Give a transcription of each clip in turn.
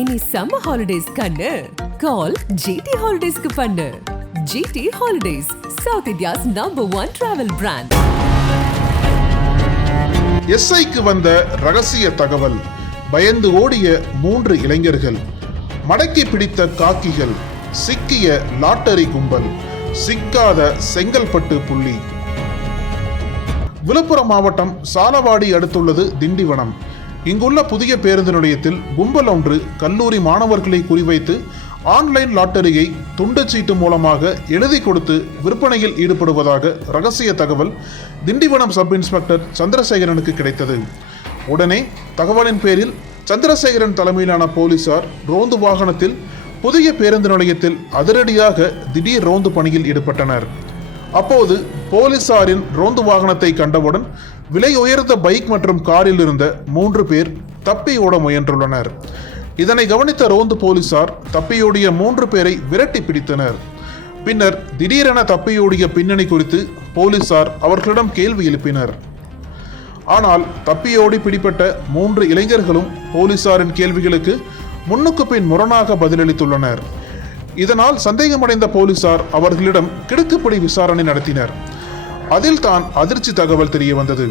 இனி summer holidays கண்ணு. கால் GT ஹாலிடேஸ்க்கு பண்ணு. GT holidays south India's number one travel brand எஸ்ஐக்கு வந்த ரகசிய தகவல் பயந்து ஓடிய மூன்று இளைஞர்கள் மடக்கி பிடித்த காக்கிகள் சிக்கிய லாட்டரி கும்பல் சிக்காத செங்கல்பட்டு புள்ளி. விழுப்புரம் மாவட்டம் சாலவாடி அடுத்துள்ளது திண்டிவனம். இங்குள்ள புதிய பேருந்து நிலையத்தில் கும்பல் ஒன்று கல்லூரி மாணவர்களை குறிவைத்து ஆன்லைன் லாட்டரியை துண்டுச்சீட்டு மூலமாக எழுதி கொடுத்து விற்பனையில் ஈடுபடுவதாக ரகசிய தகவல் திண்டிவனம் சப் இன்ஸ்பெக்டர் சந்திரசேகரனுக்கு கிடைத்தது. உடனே தகவலின் பேரில் சந்திரசேகரன் தலைமையிலான போலீசார் ரோந்து வாகனத்தில் புதிய பேருந்து நிலையத்தில் அதிரடியாக திடீர் ரோந்து பணியில் ஈடுபட்டனர். அப்போது போலீசாரின் ரோந்து வாகனத்தை கண்டவுடன் விலை உயர்ந்த பைக் மற்றும் காரில் இருந்த மூன்று பேர் தப்பி ஓட முயன்றுள்ளனர். இதனை கவனித்த ரோந்து போலீசார் தப்பியோடிய மூன்று பேரை விரட்டி பிடித்தனர். பின்னர் திடீரென தப்பியோடிய பின்னணி குறித்து போலீசார் அவர்களிடம் கேள்வி எழுப்பினர். ஆனால் தப்பியோடி பிடிப்பட்ட மூன்று இளைஞர்களும் போலீசாரின் கேள்விகளுக்கு முன்னுக்கு பின் முரணாக பதிலளித்துள்ளனர். இதனால் சந்தேகமடைந்த போலீசார் அவர்களிடம் கிடுக்குப்படி விசாரணை நடத்தினர். அதில் தான் அதிர்ச்சி தகவல் தெரிய வந்தது.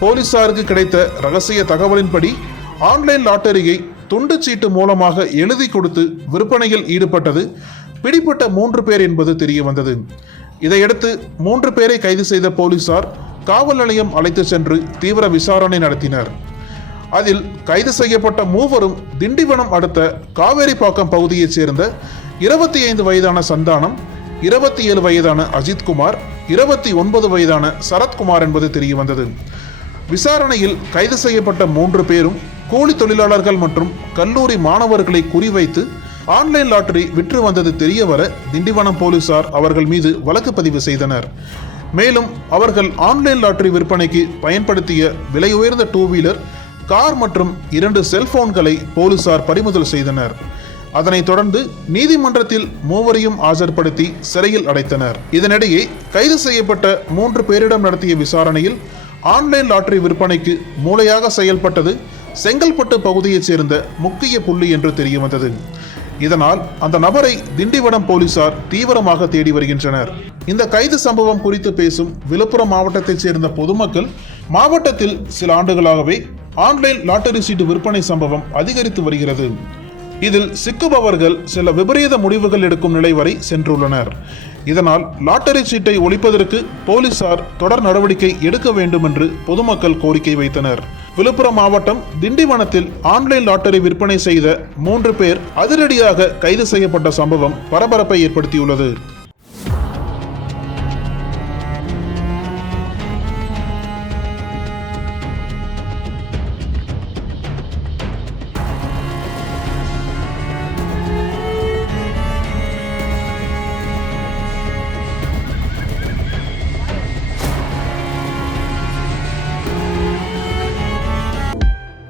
போலீசாருக்கு கிடைத்த ரகசிய தகவலின்படி ஆன்லைன் லாட்டரியை துண்டு சீட்டு மூலமாக எழுதி கொடுத்து விற்பனையில் ஈடுபட்டது பிடிப்பட்ட மூன்று பேர் என்பது தெரிய வந்தது. இதையடுத்து மூன்று பேரை கைது செய்த போலீசார் காவல் நிலையம் அழைத்து சென்று தீவிர விசாரணை நடத்தினர். அதில் கைது செய்யப்பட்ட மூவரும் திண்டிவனம் அடுத்த காவேரிப்பாக்கம் பகுதியைச் சேர்ந்த இருபத்தி ஐந்து வயதான சந்தானம் இருபத்தி ஏழு வயதான அஜித்குமார் இருபத்தி ஒன்பது வயதான சரத்குமார் என்பது தெரிய வந்தது. விசாரணையில் கைது செய்யப்பட்ட மூன்று பேரும் கூலி தொழிலாளர்கள் மற்றும் கல்லூரி மாணவர்களை குறிவைத்து ஆன்லைன் லாட்டரி விற்று வந்தது தெரிய வர திண்டிவனம் போலீசார் அவர்கள் மீது வழக்கு பதிவு செய்தனர். மேலும் அவர்கள் ஆன்லைன் லாட்டரி விற்பனைக்கு பயன்படுத்திய விலை உயர்ந்த டூ வீலர் கார் மற்றும் இரண்டு செல்போன்களை போலீசார் பறிமுதல் செய்தனர். அதனைத் தொடர்ந்து நீதிமன்றத்தில் மூவரையும் ஆஜர்படுத்தி சிறையில் அடைத்தனர். இதனிடையே கைது செய்யப்பட்ட மூன்று பேரிடம் நடத்திய விசாரணையில் ஆன்லைன் லாட்டரி விற்பனைக்கு மூளையாக செயல்பட்டது செங்கல்பட்டு பகுதியைச் சேர்ந்த முக்கிய புள்ளி என்று தெரியவந்தது. இதனால் அந்த நபரை திண்டிவனம் போலீசார் தீவிரமாக தேடி வருகின்றனர். இந்த கைது சம்பவம் குறித்து பேசும் விழுப்புரம் மாவட்டத்தைச் சேர்ந்த பொதுமக்கள் மாவட்டத்தில் சில ஆண்டுகளாகவே ஆன்லைன் லாட்டரி சீட்டு விற்பனை சம்பவம் அதிகரித்து வருகிறது. இதில் சிக்குபவர்கள் சில விபரீத முடிவுகள் எடுக்கும் நிலை வரை சென்றுள்ளனர். இதனால் லாட்டரி சீட்டை ஒழிப்பதற்கு போலீசார் தொடர் நடவடிக்கை எடுக்க வேண்டும் என்று பொதுமக்கள் கோரிக்கை வைத்தனர். விழுப்புரம் மாவட்டம் திண்டிவனத்தில் ஆன்லைன் லாட்டரி விற்பனை செய்த மூன்று பேர் அதிரடியாக கைது செய்யப்பட்ட சம்பவம் பரபரப்பை ஏற்படுத்தியுள்ளது.